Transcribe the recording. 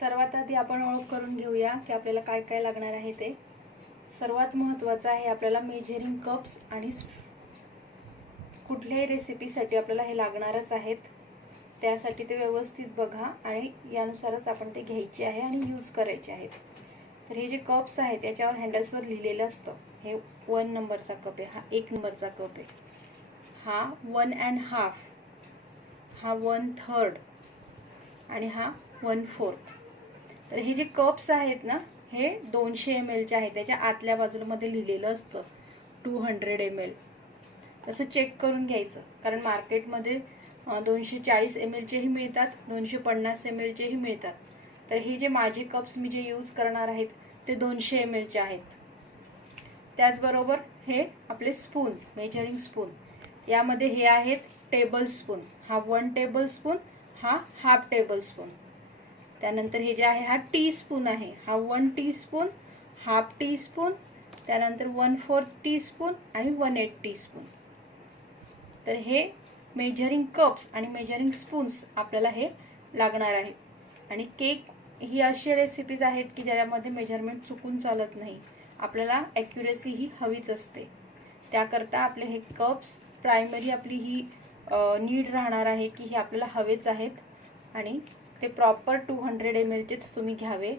सर्वात आधी आपण ओळख करून घेऊया की आपल्याला काय काय लागणार आहे ते. सर्वात महत्त्वाचं आहे आपल्याला मेजरिंग कप्स आणि कुठल्याही रेसिपीसाठी आपल्याला हे लागणारच आहेत. त्यासाठी ते व्यवस्थित बघा आणि यानुसारच आपण ते घ्यायचे आहे आणि यूज करायचे आहेत. तर हे जे कप्स आहेत त्याच्यावर हँडल्सवर लिहिलेलं असतं. हे 1 नंबरचा कप आहे, हा 1 नंबरचा कप आहे, हा 1.5, हा 1/3 आणि हा 1/4. तर हे जे कप्स आहेत ना हे 200 ml चे आहेत. त्याच्या आतल्या बाजूला मध्ये लिहिलेलं असतं 200 ml. तसं चेक करून घ्यायचं, कारण मार्केटमध्ये 240 ml चेही मिळतात, 250 ml चेही मिळतात. तर हे जे माझे कप्स मी जे यूज करणार आहेत ते 200 ml चे आहेत. त्याचबरोबर हे आपले स्पून, मेजरिंग स्पून, यामध्ये हे आहेत टेबल स्पून. हा 1 टेबल स्पून, हा 1/2 टेबल स्पून. त्यानंतर हे जे आहे हा टी स्पून आहे, हा 1 टीस्पून, 1/2 टीस्पून, त्यानंतर 1/4 टीस्पून आणि 1/8 टीस्पून. तर हे मेजरिंग कप्स आणि मेजरिंग स्पून्स आपल्याला हे लागणार आहे. आणि केक ही अशी रेसिपीज आहेत की ज्यामध्ये मेजरमेंट चुकून चालत नाही, आपल्याला ॲक्युरेसी ही हवीच असते. त्याकरता आपले हे कप्स प्रायमरी आपली ही नीड राहणार आहे की हे आपल्याला हवेच आहेत आणि ते प्रॉपर 200 ml चेच तुम्ही घ्यावे.